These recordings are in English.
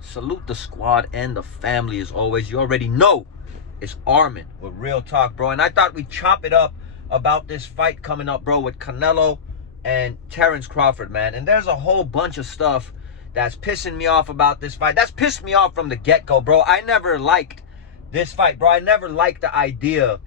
Salute the squad and the family as always. You already know it's Armin with Real Talk, bro. And I thought we'd chop it up about this fight coming up, bro, with Canelo and Terence Crawford, man. And there's a whole bunch of stuff that's pissing me off about this fight. That's pissed me off from the get-go, bro. I never liked this fight, bro. I never liked the idea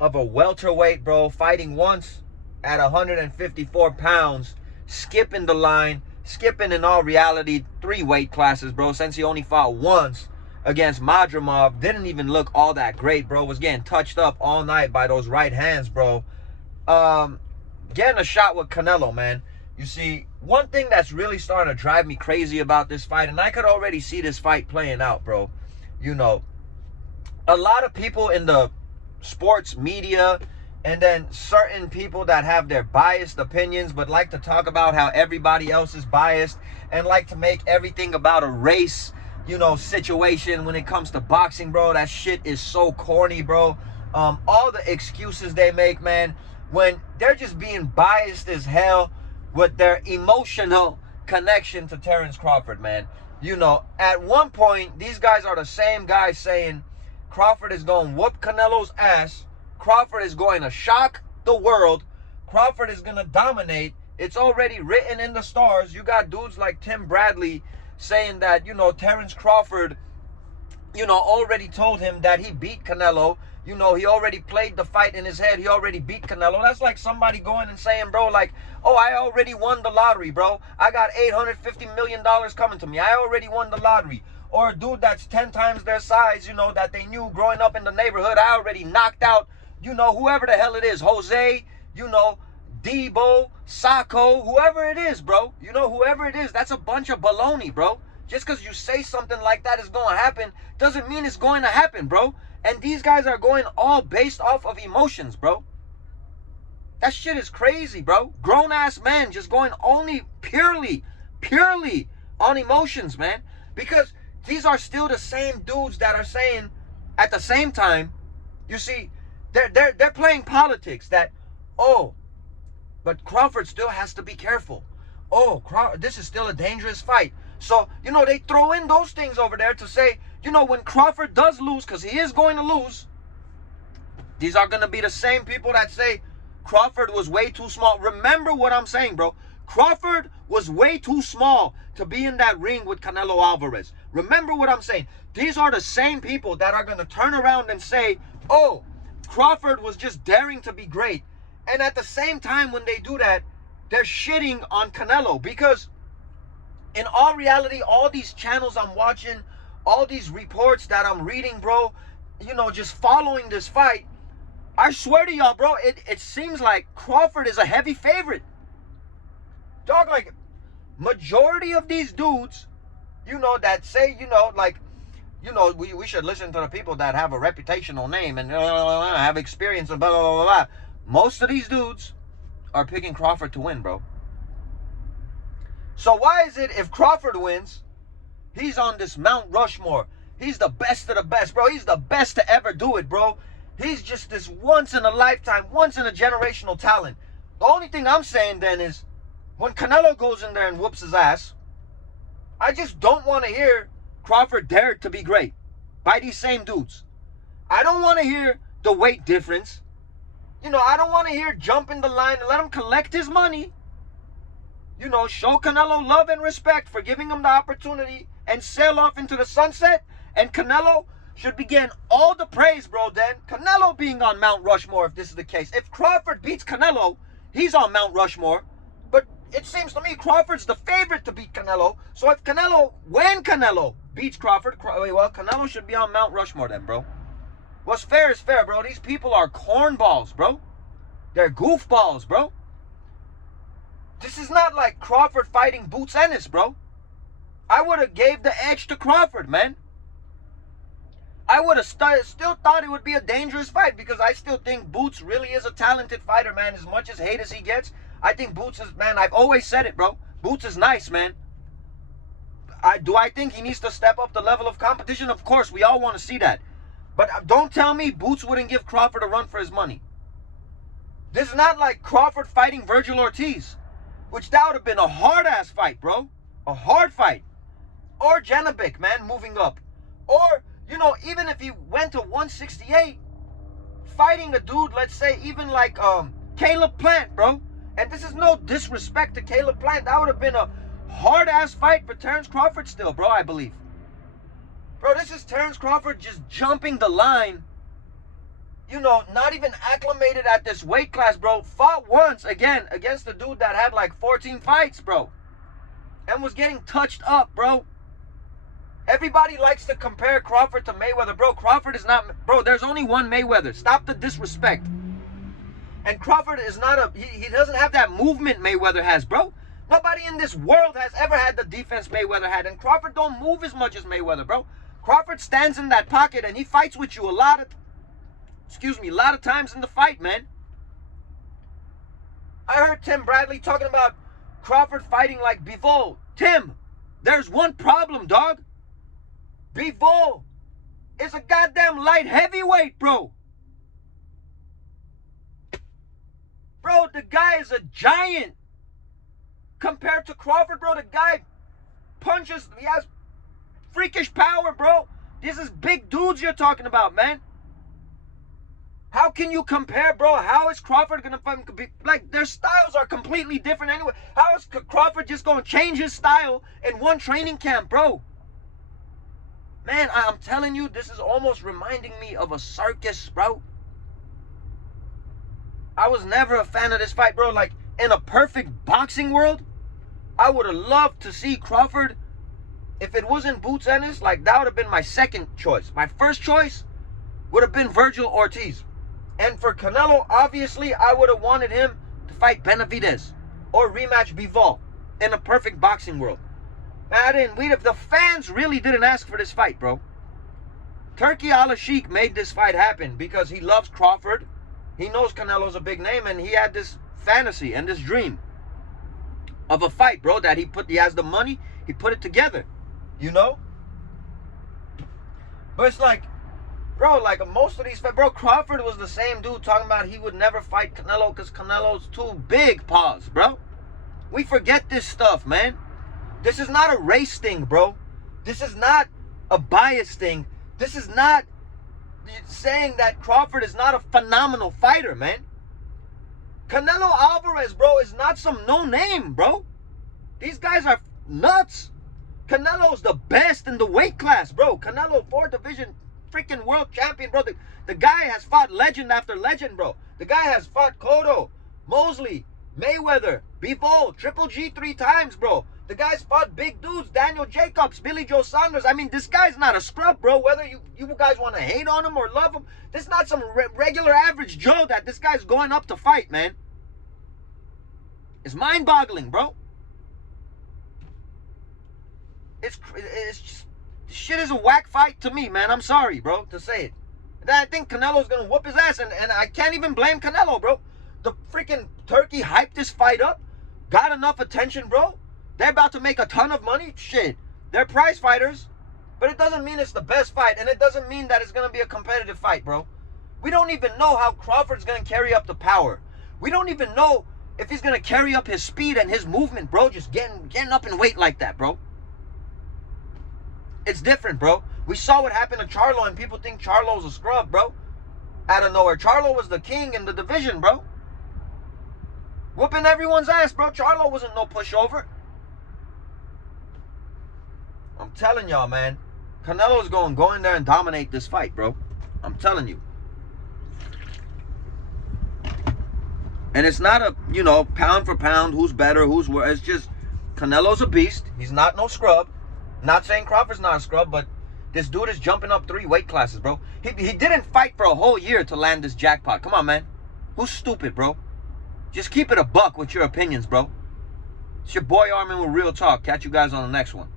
of a welterweight, bro, fighting once at 154 pounds, skipping the line, skipping in all reality 3 weight classes, bro, since he only fought once against Madrimov. Didn't even look all that great, bro. Was getting touched up all night by those right hands, bro. Getting a shot with Canelo, man. You see, one thing that's really starting to drive me crazy about this fight, and I could already see this fight playing out, bro. You know, a lot of people in the sports media, and then certain people that have their biased opinions but like to talk about how everybody else is biased and like to make everything about a race, you know, situation when it comes to boxing, bro. That shit is so corny, bro. All the excuses they make, man, when they're just being biased as hell with their emotional connection to Terence Crawford, man. You know, at one point, these guys are the same guys saying Crawford is going to whoop Canelo's ass. Crawford is going to shock the world. Crawford is going to dominate. It's already written in the stars. You got dudes like Tim Bradley saying that, you know, Terence Crawford, you know, already told him that he beat Canelo. You know, he already played the fight in his head. He already beat Canelo. That's like somebody going and saying, bro, like, oh, I already won the lottery, bro. I got $850 million coming to me. I already won the lottery. Or a dude that's 10 times their size, you know, that they knew growing up in the neighborhood. I already knocked out, you know, whoever the hell it is. Jose, you know, Debo, Sacco, whoever it is, bro. You know, whoever it is, that's a bunch of baloney, bro. Just because you say something like that is going to happen doesn't mean it's going to happen, bro. And these guys are going all based off of emotions, bro. That shit is crazy, bro. Grown-ass men just going only purely on emotions, man. Because these are still the same dudes that are saying at the same time, you see, they're playing politics that, oh, but Crawford still has to be careful. Oh, this is still a dangerous fight. So, you know, they throw in those things over there to say, you know, when Crawford does lose, because he is going to lose, these are going to be the same people that say Crawford was way too small. Remember what I'm saying, bro. Crawford was way too small to be in that ring with Canelo Alvarez. Remember what I'm saying. These are the same people that are going to turn around and say, oh, Crawford was just daring to be great. And at the same time, when they do that, they're shitting on Canelo. Because in all reality, all these channels I'm watching, all these reports that I'm reading, bro, you know, just following this fight, I swear to y'all, bro, it seems like Crawford is a heavy favorite. Dog, like, majority of these dudes, you know, that say, you know, like, you know, we should listen to the people that have a reputational name and have experience and blah, blah, blah, blah. Most of these dudes are picking Crawford to win, bro. So why is it if Crawford wins, he's on this Mount Rushmore? He's the best of the best, bro. He's the best to ever do it, bro. He's just this once-in-a-lifetime, once-in-a-generational talent. The only thing I'm saying then is, when Canelo goes in there and whoops his ass, I just don't want to hear Crawford dared to be great by these same dudes. I don't want to hear the weight difference. You know, I don't want to hear jump in the line and let him collect his money. You know, show Canelo love and respect for giving him the opportunity and sail off into the sunset. And Canelo should be getting all the praise, bro, then. Canelo being on Mount Rushmore, if this is the case. If Crawford beats Canelo, he's on Mount Rushmore. But it seems to me Crawford's the favorite to beat Canelo. So if when Canelo beats Crawford, well, Canelo should be on Mount Rushmore then, bro. What's fair is fair, bro. These people are cornballs, bro. They're goofballs, bro. This is not like Crawford fighting Boots Ennis, bro. I would have gave the edge to Crawford, man. I would have still thought it would be a dangerous fight because I still think Boots really is a talented fighter, man. As much as hate as he gets, I think Boots is, man, I've always said it, bro. Boots is nice, man. Do I think he needs to step up the level of competition? Of course, we all want to see that. But don't tell me Boots wouldn't give Crawford a run for his money. This is not like Crawford fighting Virgil Ortiz, which that would have been a hard-ass fight, bro. A hard fight. Or Janovic, man, moving up. Or, you know, even if he went to 168, fighting a dude, let's say, even like Caleb Plant, bro. And this is no disrespect to Caleb Plant. That would have been a hard-ass fight for Terence Crawford still, bro, I believe. Bro, this is Terence Crawford just jumping the line. You know, not even acclimated at this weight class, bro. Fought once, again, against a dude that had like 14 fights, bro. And was getting touched up, bro. Everybody likes to compare Crawford to Mayweather. Bro, Crawford is not... Bro, there's only one Mayweather. Stop the disrespect. And Crawford is not a... He doesn't have that movement Mayweather has, bro. Nobody in this world has ever had the defense Mayweather had. And Crawford don't move as much as Mayweather, bro. Crawford stands in that pocket and he fights with you a lot of times in the fight, man. I heard Tim Bradley talking about Crawford fighting like Bivol. Tim, there's one problem, dog. Bivol is a goddamn light heavyweight, bro. Bro, the guy is a giant. Compared to Crawford, bro, the guy punches, he has freakish power, bro. This is big dudes you're talking about, man. How can you compare, bro? How is Crawford going to be... Like, their styles are completely different anyway. How is Crawford just going to change his style in one training camp, bro? Man, I'm telling you, this is almost reminding me of a circus, bro. I was never a fan of this fight, bro. Like, in a perfect boxing world, I would have loved to see Crawford. If it wasn't Boots Ennis, like, that would have been my second choice. My first choice would have been Virgil Ortiz. And for Canelo, obviously, I would have wanted him to fight Benavidez or rematch Bivol in a perfect boxing world. The fans really didn't ask for this fight, bro. Turki Al-Sheikh made this fight happen because he loves Crawford. He knows Canelo's a big name, and he had this fantasy and this dream of a fight, bro, that he has the money, he put it together, you know? But it's like, bro, like most of these fights, bro, Crawford was the same dude talking about he would never fight Canelo because Canelo's too big, pause, bro. We forget this stuff, man. This is not a race thing, bro. This is not a bias thing. This is not saying that Crawford is not a phenomenal fighter, man. Canelo Alvarez, bro, is not some no-name, bro. These guys are nuts. Canelo's the best in the weight class, bro. Canelo, 4th division freaking world champion, bro. The guy has fought legend after legend, bro. The guy has fought Cotto, Mosley, Mayweather, Bivol, Triple G 3 times, bro. The guy's fought big dudes, Daniel Jacobs, Billy Joe Saunders. I mean, this guy's not a scrub, bro. Whether you guys want to hate on him or love him, this is not some regular average Joe that this guy's going up to fight, man. It's mind-boggling, bro. It's just, this shit is a whack fight to me, man. I'm sorry, bro, to say it. And I think Canelo's going to whoop his ass, and I can't even blame Canelo, bro. The freaking Turkey hyped this fight up, got enough attention, bro. They're about to make a ton of money. Shit, they're prize fighters. But it doesn't mean it's the best fight, and it doesn't mean that it's going to be a competitive fight, bro. We don't even know how Crawford's going to carry up the power. We don't even know if he's going to carry up his speed and his movement, bro. Just getting up in weight like that, bro. It's different, bro. We saw what happened to Charlo, and people think Charlo's a scrub, bro. Out of nowhere. Charlo was the king in the division, bro. Whooping everyone's ass, bro. Charlo wasn't no pushover. I'm telling y'all, man. Canelo's going to go in there and dominate this fight, bro. I'm telling you. And it's not a, you know, pound for pound, who's better, who's worse. It's just Canelo's a beast. He's not no scrub. Not saying Crawford's not a scrub, but this dude is jumping up 3 weight classes, bro. He didn't fight for a whole year to land this jackpot. Come on, man. Who's stupid, bro? Just keep it a buck with your opinions, bro. It's your boy Armin with Real Talk. Catch you guys on the next one.